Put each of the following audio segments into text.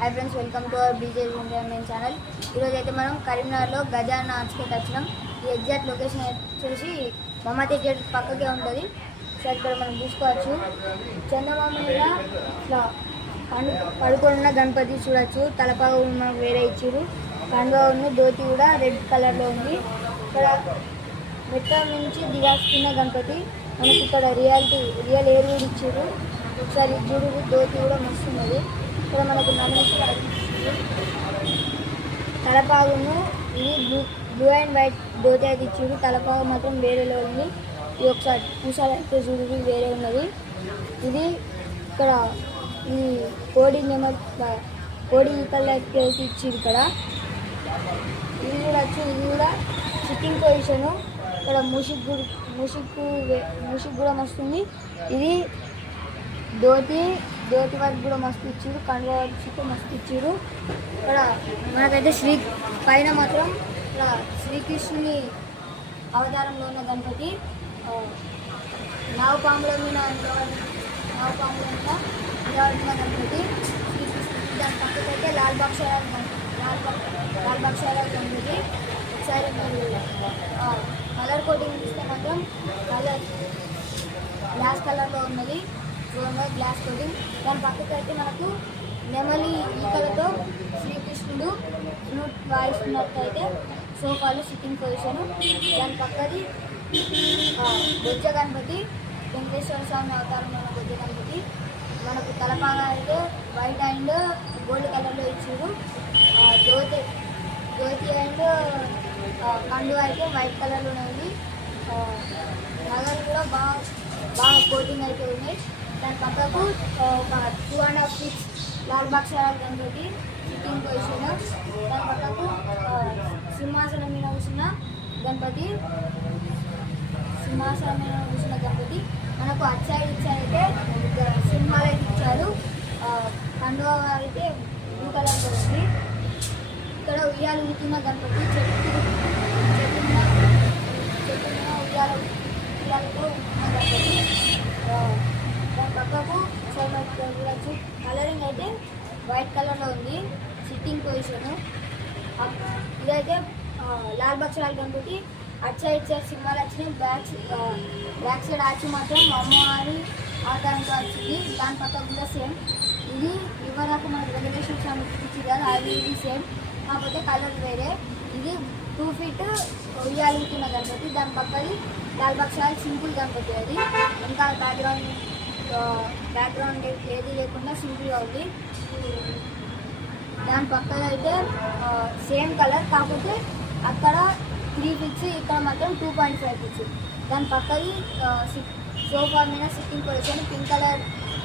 High friends welcome to our BJ Indian channel मैं Karimnagar Gajanan arts के वच्चाम exact location వచ్చేసి మమతే గేట్ పక్కకే ఉంటుంది సో ఇక్కడ మనం చూసుకోవచ్చు చందమామ మీద ఇట్లా పడుకున్న గణపతి చూడొచ్చు తలపాగు మనకు వేరే ఇచ్చారు కండువా ఉన్న ధోతి కూడా రెడ్ కలర్ లో ఉంది ఇక్కడ మెట్ట నుంచి దిగాస్తున్న గణపతి మనకి ఇక్కడ రియల్ ఎయిర్ కూడా ఇచ్చారు ఒకసారి చూడు ధోతి కూడా మస్తు ఉన్నది ఇక్కడ మనకు తలపాగును ఇది బ్లూ అండ్ వైట్ ధోతి అయితే ఇచ్చారు తలపాగు మాత్రం వేరేలో ఉంది ఇది ఒకసారి చూసారైతే చూడు వేరే ఉన్నది ఇది ఇక్కడ ఈ కోడి కోడి ఈకలకి ఇచ్చారు ఇక్కడ ఇది కూడా ఇది కూడా సిట్టింగ్ పొజిషన్ ఇక్కడ ముషిక్ కూడా మస్తుంది ఇది ధోతి వర్క్ కూడా మస్తు ఇచ్చారు కండువా వర్క్ మస్తు ఇచ్చారు ఇక్కడ మనకైతే పైన మాత్రం ఇక్కడ శ్రీకృష్ణుని అవతారంలో ఉన్న గణపతి నాగపాముల మీద నిలబడిన గణపతి దాని పక్కకైతే లాల్ బాక్షాల గణపతి ఒకసారి కలర్ కోటింగ్ ఇస్తే మాత్రం గ్లాస్ కలర్లో ఉన్నది గ్లాస్ కోటింగ్ దాని పక్కకైతే మనకు నెమలి ఈకలతో శ్రీకృష్ణుడు ఫ్లూట్ వాయిస్తున్నట్టయితే సోఫాలు సిట్టింగ్ పొజిషన్ దాని పక్కది బొజ్జ గణపతి వెంకటేశ్వర స్వామి అవతారంలో ఉన్న బొజ్జ గణపతి మనకు తలపాగా అయితే వైట్ అండ్ గోల్డ్ కలర్లో ఇచ్చారు ధోతి అండ్ కండువా అయితే వైట్ కలర్లో ఉంది నగలు కూడా బాగా కోటింగ్ అయితే ఉన్నాయి దాని పక్కకు ఒక 2.5 feet లాల్ బాక్షాల గణపతి సిట్టింగ్ పొజిషన్ దాని పక్కకు సింహాసనం మీద కూర్చున్న గణపతి మనకు అటు సైడ్ అయితే సింహాలు అయితే ఇచ్చారు కండువా అయితే బ్లూ కలర్లో ఉంది ఇక్కడ ఉయ్యాలు ఊతున్న గణపతి చెట్టు ఉయ్యాలతో ఉంటున్న గణపతి దాని పక్కకు చూడచ్చు కలరింగ్ అయితే వైట్ కలర్లో ఉంది సిట్టింగ్ పొజిషన్ ఇదైతే లాల్ బాక్షాల గణపతి అటు సైడ్ సింహాలు వచ్చినాయి బ్యాక్ సైడ్ ఆచి మాత్రం అమ్మవారి ఆకారంతో వచ్చింది దాని పక్క కూడా సేమ్ ఇది ఇవరకు మనకు వెంకటేశ్వర స్వామి చూపించి కదా అది ఇది సేమ్ కాకపోతే కలర్ వేరే ఇది 2 feet ఉయ్యాలుతున్న గణపతి దాని పక్కది లాల్ బాక్షాల సింపుల్ గణపతి అది ఇంకా బ్యాక్గ్రౌండ్ ఏది లేకుండా సింపుల్గా ఉంది దాని పక్కన అయితే సేమ్ కలర్ కాకపోతే అక్కడ 3 feet ఇక్కడ మాత్రం 2.5 feet దాని పక్కది సోఫా మీద sitting position pink colour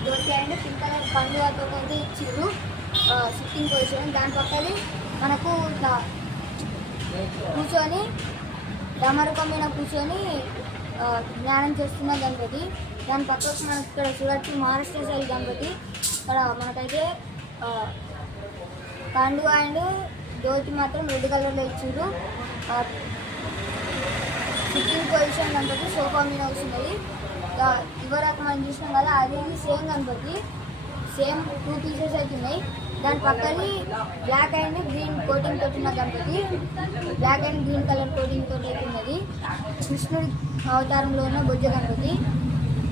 dhoti and pink colour కండువాతో అయితే ఇచ్చారు సిట్టింగ్ పొజిషన్ దాని పక్కది మనకు కూర్చొని డమరుకం మీద కూర్చొని జ్ఞానం చేస్తున్న గణపతి దాని పక్కకు మనకు ఇక్కడ చూడచ్చు మహారాష్ట్ర స్టైల్ గణపతి ఇక్కడ మనకైతే కండువా అండ్ ధోతి మాత్రం రెడ్ కలర్లో ఇచ్చారు సిట్టింగ్ పొజిషన్ గణపతి సోఫా మీద వస్తున్నది ఇవరకు మనం చూసినాం కదా అది సేమ్ గణపతి సేమ్ 2 pieces అవుతున్నాయి దాని పక్కది బ్లాక్ అండ్ గ్రీన్ కోటింగ్ తోటి ఉన్న Ganapati black and green colour coating తోటి అవుతున్నది కృష్ణుడి అవతారంలో ఉన్న బొజ్జ గణపతి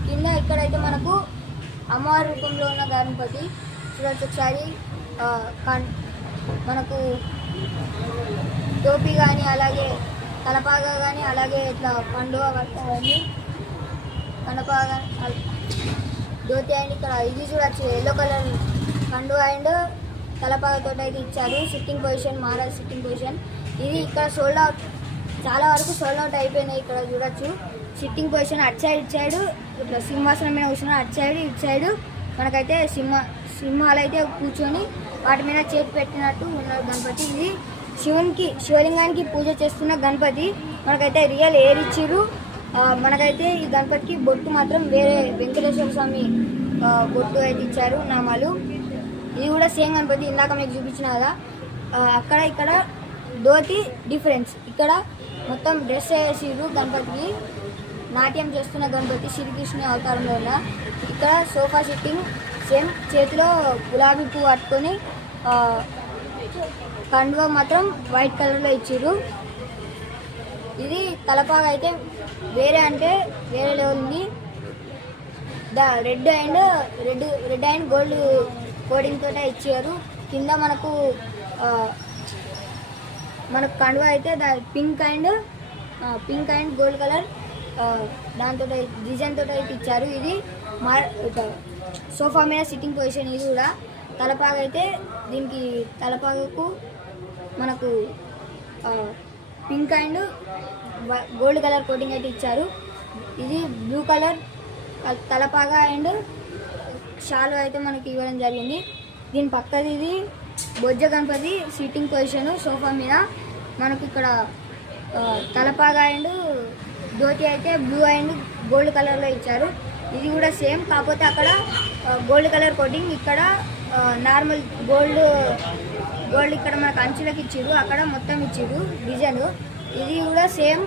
కింద ఇక్కడైతే మనకు అమ్మవారి రూపంలో ఉన్న గణపతి చూడవచ్చు ఒకసారి మనకు టోపీ కానీ అలాగే తలపాగా కానీ అలాగే ఇట్లా కండువా కానీ కనపాగా ధోతి అండ్ ఇక్కడ ఇది చూడచ్చు ఎల్లో కలర్ కండువా అండ్ తలపాగతో అయితే ఇచ్చారు sitting position Maharaj sitting position ఇది ఇక్కడ సోల్డ్ అవుట్ చాలా వరకు సోల్డ్ అవుట్ అయిపోయినాయి ఇక్కడ చూడొచ్చు సిట్టింగ్ పొజిషన్ అటు సైడ్ ఇట్లా సింహాసనం మీద కూర్చున్న అటు సైడ్ ఇటు సైడ్ మనకైతే సింహాలు అయితే కూర్చొని వాటి మీద చేతి పెట్టినట్టు ఉన్నారు గణపతి ఇది శివలింగానికి పూజ చేస్తున్న గణపతి మనకైతే రియల్ ఎయిర్ ఇచ్చిర్రు మనకైతే ఈ గణపతికి బొట్టు మాత్రం వేరే వెంకటేశ్వర స్వామి బొట్టు అయితే ఇచ్చారు నామాలు ఇది కూడా సేమ్ గణపతి ఇందాక మీకు చూపించిన కదా ఇక్కడ ధోతి డిఫరెన్స్ ఇక్కడ మొత్తం డ్రెస్ వేసిర్రు గణపతికి నాట్యం చేస్తున్న గణపతి శ్రీకృష్ణ అవతారంలో ఉన్న ఇక్కడ సోఫా సిట్టింగ్ సేమ్ చేతిలో గులాబీ పువ్వు పట్టుకొని కండువా మాత్రం వైట్ కలర్లో ఇచ్చారు. ఇది తలపాగా అయితే వేరే అంటే వేరే లెవెల్ ఉంది. రెడ్ అండ్ గోల్డ్ కోడింగ్ తోటే ఇచ్చారు. కింద మనకు కండువా అయితే పింక్ అండ్ గోల్డ్ కలర్ దాంతో డిజైన్ తోటి అయితే ఇచ్చారు. ఇది సోఫా మీద సిట్టింగ్ పొజిషన్. ఇది కూడా తలపాగా అయితే దీనికి తలపాగకు మనకు pink and gold colour coating అయితే ఇచ్చారు. ఇది బ్లూ కలర్ తలపాగా అండ్ షాలు అయితే మనకి ఇవ్వడం జరిగింది. దీని పక్కది ఇది బొజ్జ గణపతి సిట్టింగ్ పొజిషన్ సోఫా మీద. మనకు ఇక్కడ తలపాగా అండ్ ధోతి అయితే బ్లూ అండ్ గోల్డ్ కలర్లో ఇచ్చారు. ఇది కూడా సేమ్, కాకపోతే అక్కడ గోల్డ్ కలర్ కోటింగ్, ఇక్కడ నార్మల్ గోల్డ్ ఇక్కడ మనకు అంచులకు ఇచ్చిర్రు, అక్కడ మొత్తం ఇచ్చిర్రు డిజైన్. ఇది కూడా సేమ్